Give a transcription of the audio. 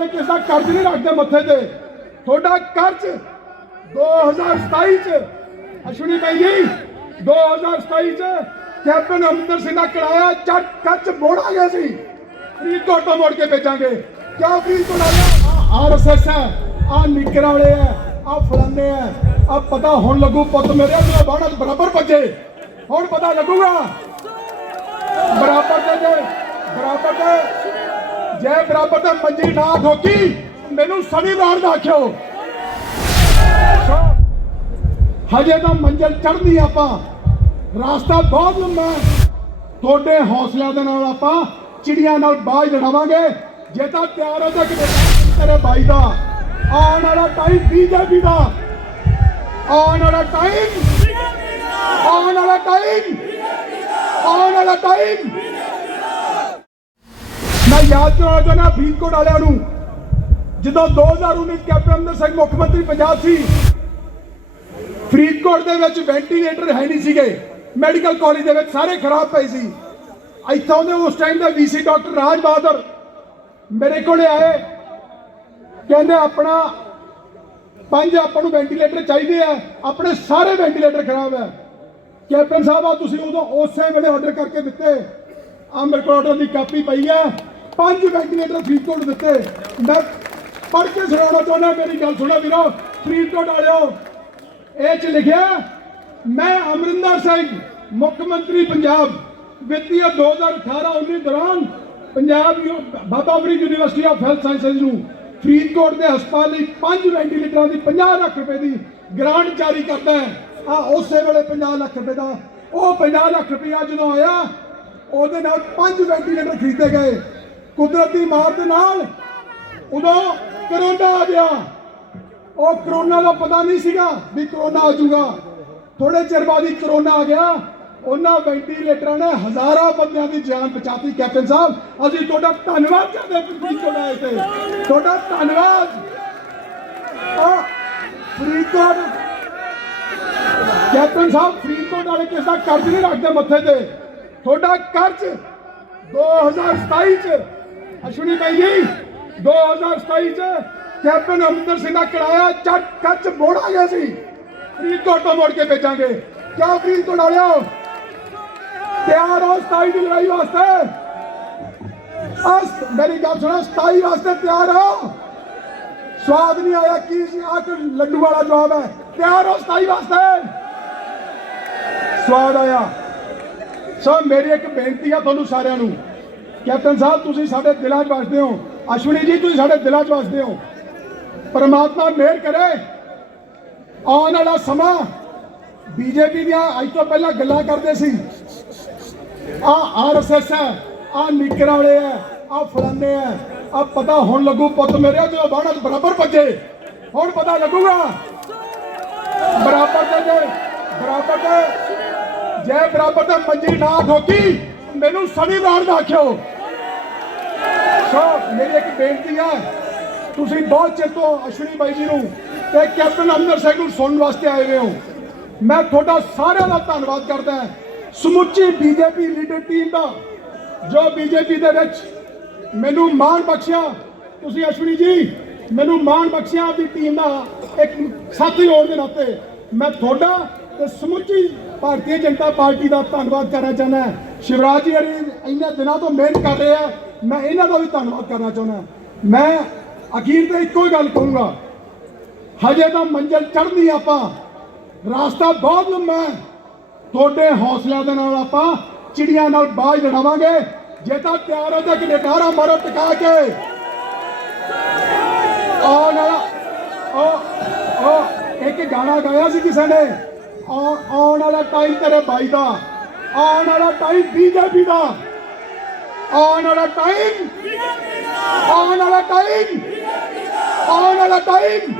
ਵਾਲੇ ਕਿਸੇ ਦਾ ਕਰਜ਼ ਨਹੀਂ ਰੱਖਦੇ ਮੱਥੇ ਤੇ। ਤੁਹਾਡਾ ਕਰਜ਼ 2027 ਚ ਅਸ਼ਵਨੀ ਭਾਈ ਜੀ 2027 ਚ ਕੈਪਟਨ ਅਮਰਿੰਦਰ ਸਿੰਘ ਦਾ ਕਿਰਾਇਆ ਚੱਕ ਕੱਚ ਮੋੜਾ ਗਿਆ ਸੀ। ਫਰੀਦਕੋਟ ਤੋਂ ਮੋੜ ਕੇ ਭੇਜਾਂਗੇ। ਕਿਉਂ ਫਰੀਦਕੋਟ ਵਾਲੇ? ਆਰਐਸਐਸ ਹੈ ਆ ਨਿਕਰ ਵਾਲੇ ਆ ਆ ਫਲਾਣੇ ਆ ਆ ਪਤਾ ਹੁਣ ਲੱਗੂ ਪੁੱਤ ਮੇਰੇ ਜਦੋਂ ਬਾਣਾ ਬਰਾਬਰ ਭੱਜੇ। ਹੁਣ ਪਤਾ ਲੱਗੂਗਾ ਬਰਾਬਰ ਦੇ ਜੇ ਬਰਾਬਰ ਦੇ ਜੇ ਬਰਾਬਰ ਤੇ ਮੰਜੀ ਨਾ ਠੋਕੀ ਮੈਨੂੰ ਸਣੀ ਰਾਣ ਦਾ ਆਖਿਓ। ਹਜੇ ਤਾਂ ਮੰਜ਼ਲ ਚੜ੍ਹਦੀ ਆਪਾਂ। ਰਾਸਤਾ ਬਹੁਤ ਲੰਮਾ ਤੁਹਾਡੇ ਹੌਸਲਿਆਂ ਦੇ ਨਾਲ ਆਪਾਂ ਚਿੜੀਆਂ ਨਾਲ ਬਾਜ ਲੜਾਵਾਂਗੇ। ਜੇ ਤਾਂ ਤਿਆਰ ਹੋ ਜਾ ਕਿ ਤੇਰੇ ਬਾਈ ਦਾ। ਆਉਣ ਵਾਲਾ ਟਾਈਮ ਬੀਜੇਪੀ ਦਾ। ਆਉਣ ਵਾਲਾ ਟਾਈਮ ਆਉਣ ਵਾਲਾ ਟਾਈਮ ਆਉਣ ਵਾਲਾ ਟਾਈਮ ਯਾਦ ਕਰਾਉਣਾ ਚਾਹੁੰਦਾ ਫਰੀਦਕੋਟ ਵਾਲਿਆਂ ਨੂੰ। ਜਦੋਂ 2019 ਕੈਪਟਨ ਅਮਰਿੰਦਰ ਸਿੰਘ ਮੁੱਖ ਮੰਤਰੀ ਪੰਜਾਬ ਸੀ, ਫਰੀਦਕੋਟ ਦੇ ਵਿੱਚ ਵੈਂਟੀਲੇਟਰ ਹੈ ਨਹੀਂ ਸੀਗੇ। ਮੈਡੀਕਲ ਕਾਲਜ ਦੇ ਵਿੱਚ ਸਾਰੇ ਖਰਾਬ ਪਏ ਸੀ। ਇੱਥੋਂ ਦੇ ਉਸ ਟਾਈਮ ਦੇ ਵੀਸੀ ਡਾਕਟਰ ਰਾਜ ਬਹਾਦਰ ਮੇਰੇ ਕੋਲੇ ਆਏ। ਕਹਿੰਦੇ ਆਪਣਾ ਪੰਜ ਆਪਾਂ ਨੂੰ ਵੈਂਟੀਲੇਟਰ ਚਾਹੀਦੇ ਆ, ਆਪਣੇ ਸਾਰੇ ਵੈਂਟੀਲੇਟਰ ਖਰਾਬ ਹੈ ਕੈਪਟਨ ਸਾਹਿਬ ਆ, ਤੁਸੀਂ ਉਦੋਂ ਉਸੇ ਵੇਲੇ ਆਰਡਰ ਕਰਕੇ ਦਿੱਤੇ। ਆ ਮੇਰੇ ਕੋਲ order ਦੀ ਕਾਪੀ ਪਈ ਆ। ਪੰਜ ਵੈਂਟੀਲੇਟਰ ਫਰੀਦਕੋਟ ਦਿੱਤੇ। ਮੈਂ ਪੜ੍ਹ ਕੇ ਸੁਣਾਉਣਾ ਚਾਹੁੰਦਾ, ਮੇਰੀ ਗੱਲ ਸੁਣੋ ਵੀਰੋ। ਫਰੀਦਕੋਟ ਵਾਲਿਓ, ਇਹ ਚ ਲਿਖਿਆ, ਮੈਂ ਅਮਰਿੰਦਰ ਸਿੰਘ, ਮੁੱਖ ਮੰਤਰੀ ਪੰਜਾਬ, ਵਿੱਤੀ 2018-19 ਦੌਰਾਨ Punjab Baba Farid university of health sciences ਨੂੰ ਫਰੀਦਕੋਟ ਦੇ ਹਸਪਤਾਲ ਲਈ 5 ਵੈਂਟੀਲੇਟਰਾਂ ਦੀ 50 ਲੱਖ ਰੁਪਏ ਦੀ ਗ੍ਰਾਂਟ ਜਾਰੀ ਕਰਦਾ ਹੈ। ਆ ਉਸੇ ਵੇਲੇ 50 ਲੱਖ ਰੁਪਏ ਦਾ, ਉਹ 50 ਲੱਖ ਰੁਪਇਆ ਜਦੋਂ ਆਇਆ, ਉਹਦੇ ਨਾਲ 5 ਵੈਂਟੀਲੇਟਰ ਖਰੀਦੇ ਗਏ। ਕੁਦਰਤੀ ਮਾਰ ਦੇ ਨਾਲ ਉਦੋਂ ਕਰੋਨਾ ਆ ਗਿਆ। ਉਹ ਕਰੋਨਾ ਦਾ ਪਤਾ ਨਹੀਂ ਸੀਗਾ ਵੀ ਕਰੋਨਾ ਆ ਜਾਊਗਾ। ਥੋੜੇ ਚਿਰ ਬਾਅਦ ਹੀ ਕਰੋਨਾ ਆ ਗਿਆ। ਉਹਨਾਂ ਵੈਂਟੀਲੇਟਰਾਂ ਨੇ ਹਜ਼ਾਰਾਂ ਬੰਦਿਆਂ ਦੀ ਜਾਨ ਬਚਾਤੀ। ਕੈਪਟਨ ਸਾਹਿਬ, ਅਸੀਂ ਤੁਹਾਡਾ ਧੰਨਵਾਦ ਕਰਦੇ ਫਰੀਦਕੋਟ ਆਏ ਤੇ। ਤੁਹਾਡਾ ਧੰਨਵਾਦ। ਆ ਫਰੀਦਕੋਟ। ਕੈਪਟਨ ਸਾਹਿਬ, ਫਰੀਦਕੋਟ ਵਾਲੇ ਕਿਸੇ ਦਾ ਕਰਜ਼ ਨਹੀਂ ਰੱਖਦੇ ਮੱਥੇ ਤੇ। ਤੁਹਾਡਾ ਕਰਜ਼ 2027 ਚ ਅਸ਼ਵਨੀ ਬਾਈ ਜੀ 2027 ਚ ਕੈਪਟਨ ਅਮਰਿੰਦਰ ਸਿੰਘ ਦਾ ਕਿਰਾਇਆ ਚੱਕ ਕੱਚ ਮੋੜਾ ਗਿਆ ਸੀ। ਫਰੀਦਕੋਟ ਤੋਂ ਮੋੜ ਕੇ ਭੇਜਾਂਗੇ ਕਿਉਂ ਫਰੀਦਕੋਟ ਵਾਲਿਓ? ਤਿਆਰ ਹੋ 27 ਦੀ ਲੜਾਈ ਵਾਸਤੇ। ਅਸ, ਮੇਰੀ ਗੱਲ ਸੁਣੋ 27 ਵਾਸਤੇ ਤਿਆਰ ਹੋ। ਸਵਾਦ ਨਹੀਂ ਆਇਆ, ਕੀ ਸੀ? ਆ ਕਿ ਲੱਡੂ ਵਾਲਾ ਜਵਾਬ ਹੈ। ਤਿਆਰ ਹੋ 27 ਵਾਸਤੇ। ਸਵਾਦ ਆਇਆ। ਸੋ ਮੇਰੀ ਇੱਕ ਬੇਨਤੀ ਆ ਤੁਹਾਨੂੰ ਸਾਰਿਆਂ ਨੂੰ। ਕੈਪਟਨ ਸਾਹਿਬ, ਤੁਸੀਂ ਸਾਡੇ ਦਿਲਾਂ 'ਚ ਵਸਦੇ ਹੋ। ਅਸ਼ਵਨੀ ਜੀ, ਤੁਸੀਂ ਸਾਡੇ ਦਿਲਾਂ 'ਚ ਵਸਦੇ ਹੋ। ਪਰਮਾਤਮਾ ਮਿਹਰ ਕਰੇ। ਆਉਣ ਵਾਲਾ ਸਮਾਂ ਬੀਜੇਪੀ ਦੀਆਂ ਅੱਜ ਤੋਂ ਪਹਿਲਾਂ ਗੱਲਾਂ ਕਰਦੇ ਸੀ। ਆ ਆਰਐਸਐਸ ਹੈ ਆ ਨਿਕਰ ਵਾਲੇ ਆ ਆ ਫਲਾਨੇ ਆ ਆ ਪਤਾ ਹੁਣ ਲੱਗੂ ਪੁੱਤ ਮੇਰੇ ਜਦੋਂ ਬਾਣਾ ਬਰਾਬਰ ਭੱਜੇ। ਹੁਣ ਪਤਾ ਲੱਗੂਗਾ। ਬਰਾਬਰ ਤੇ ਜੇ ਬਰਾਬਰ ਤੇ ਜੇ ਬਰਾਬਰ ਤੇ ਮੰਜੀ ਨਾ ਠੋਕੀ। ਮੈਨੂੰ ਸਣੀ ਰਾਣ ਦਾ ਆਖਿਓ। ਸੋ ਮੇਰੀ ਇੱਕ ਬੇਨਤੀ ਹੈ ਤੁਸੀਂ ਬਹੁਤ ਚਿਰ ਤੋਂ ਅਸ਼ਵਨੀ ਬਾਈ ਜੀ ਨੂੰ ਤੇ ਕੈਪਟਨ ਅਮਰਿੰਦਰ ਸਿੰਘ ਨੂੰ ਸੁਣਨ ਵਾਸਤੇ ਆਏ ਹੋਏ ਹੋ। ਮੈਂ ਤੁਹਾਡਾ ਸਾਰਿਆਂ ਦਾ ਧੰਨਵਾਦ ਕਰਦਾ ਹਾਂ। ਸਮੁੱਚੀ ਬੀਜੇਪੀ ਲੀਡਰ ਟੀਮ ਦਾ, ਜੋ ਬੀਜੇਪੀ ਦੇ ਵਿੱਚ ਮੈਨੂੰ ਮਾਣ ਬਖਸ਼ਿਆ। ਤੁਸੀਂ ਅਸ਼ਵਨੀ ਜੀ, ਮੈਨੂੰ ਮਾਣ ਬਖਸ਼ਿਆ ਆਪਣੀ ਟੀਮ ਦਾ ਇੱਕ ਸਾਥੀ ਹੋਣ ਦੇ ਨਾਤੇ। ਮੈਂ ਤੁਹਾਡਾ ਤੇ ਸਮੁੱਚੀ ਭਾਰਤੀ ਜਨਤਾ ਪਾਰਟੀ ਦਾ ਧੰਨਵਾਦ ਕਰਨਾ ਚਾਹੁੰਦਾ ਸ਼ਿਵਰਾਜ ਜੀ ਹਰੀ, ਇੰਨੇ ਦਿਨਾਂ ਤੋਂ ਮਿਹਨਤ ਕਰ ਰਹੇ ਆ। ਮੈਂ ਇਹਨਾਂ ਦਾ ਵੀ ਧੰਨਵਾਦ ਕਰਨਾ ਚਾਹੁੰਦਾ। ਮੈਂ ਅਖੀਰ ਤੇ ਇੱਕੋ ਹੀ ਗੱਲ ਕਹੂੰਗਾ। ਹਜੇ ਤਾਂ ਮੰਜ਼ਲ ਚੜ੍ਹਦੀ ਆਪਾਂ। ਰਾਸਤਾ ਬਹੁਤ ਲੰਮਾ ਹੈ। ਤੁਹਾਡੇ ਹੌਸਲਿਆਂ ਦੇ ਨਾਲ ਆਪਾਂ ਚਿੜੀਆਂ ਨਾਲ ਬਾਜ ਲੜਾਵਾਂਗੇ। ਜੇ ਤਾਂ ਤਿਆਰ ਹੋ ਜਾ ਕਿ ਨਕਾਰਾ ਮਾਰੋ, ਟਿਕਾ ਕੇ। ਆਉਣ ਵਾਲਾ ਉਹ ਉਹ ਇੱਕ ਗਾਣਾ ਗਾਇਆ ਸੀ ਕਿਸੇ ਨੇ। ਆਉਣ ਵਾਲਾ ਟਾਈਮ ਤੇਰੇ ਬਾਈ ਦਾ। ਆਉਣ ਵਾਲਾ ਟਾਈਮ ਬੀਜੇਪੀ ਦਾ ਆਉਣ ਵਾਲਾ ਟਾਈਮ ਆਉਣ ਵਾਲਾ ਟਾਈਮ ਆਉਣ ਵਾਲਾ ਟਾਈਮ